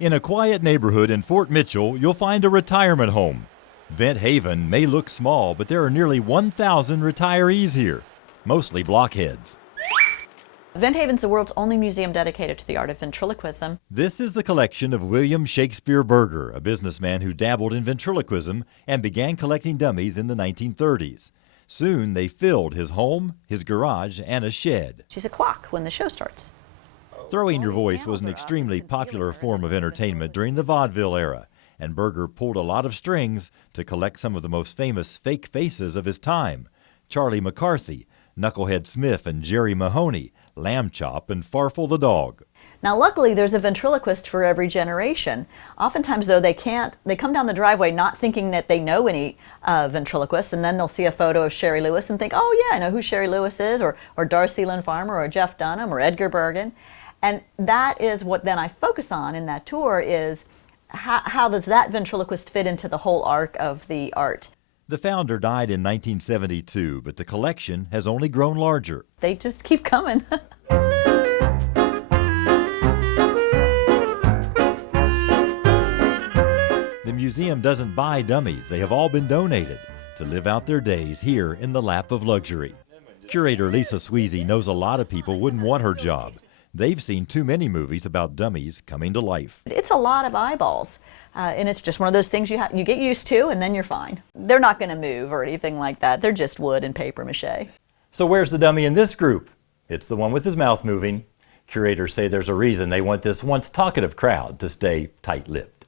In a quiet neighborhood in Fort Mitchell, you'll find a retirement home. Vent Haven may look small, but there are nearly 1,000 retirees here, mostly blockheads. Vent Haven's the world's only museum dedicated to the art of ventriloquism. This is the collection of William Shakespeare Berger, a businessman who dabbled in ventriloquism and began collecting dummies in the 1930s. Soon they filled his home, his garage, and a shed. She's a clock when the show starts. Throwing your voice was an extremely popular form of entertainment during the vaudeville era, and Berger pulled a lot of strings to collect some of the most famous fake faces of his time: Charlie McCarthy, Knucklehead Smith and Jerry Mahoney, Lamb Chop, and Farfel the dog. Now luckily there's a ventriloquist for every generation. Oftentimes though they come down the driveway not thinking that they know any ventriloquists, and then they'll see a photo of Sherry Lewis and think, oh yeah, I know who Sherry Lewis is, or Darcy Lynn Farmer, or Jeff Dunham, or Edgar Bergen. And that is what then I focus on in that tour, is how does that ventriloquist fit into the whole arc of the art. The founder died in 1972, but the collection has only grown larger. They just keep coming. The museum doesn't buy dummies. They have all been donated to live out their days here in the lap of luxury. Curator Lisa Sweezy knows a lot of people wouldn't want her job. They've seen too many movies about dummies coming to life. It's a lot of eyeballs, and it's just one of those things you get used to, and then you're fine. They're not going to move or anything like that. They're just wood and paper mache. So where's the dummy in this group? It's the one with his mouth moving. Curators say there's a reason they want this once talkative crowd to stay tight-lipped.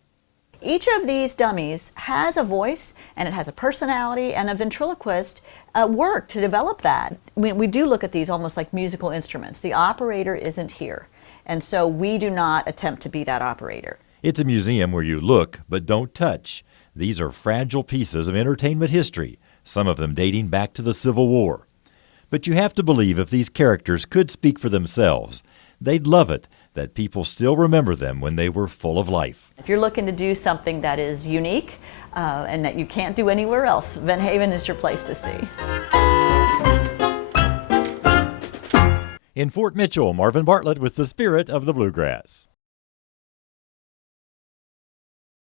Each of these dummies has a voice, and it has a personality, and a ventriloquist worked to develop that. We do look at these almost like musical instruments. The operator isn't here, and so we do not attempt to be that operator. It's a museum where you look but don't touch. These are fragile pieces of entertainment history, some of them dating back to the Civil War. But you have to believe if these characters could speak for themselves, they'd love it that people still remember them when they were full of life. If you're looking to do something that is unique and that you can't do anywhere else, Vent Haven is your place to see. In Fort Mitchell, Marvin Bartlett with the Spirit of the Bluegrass.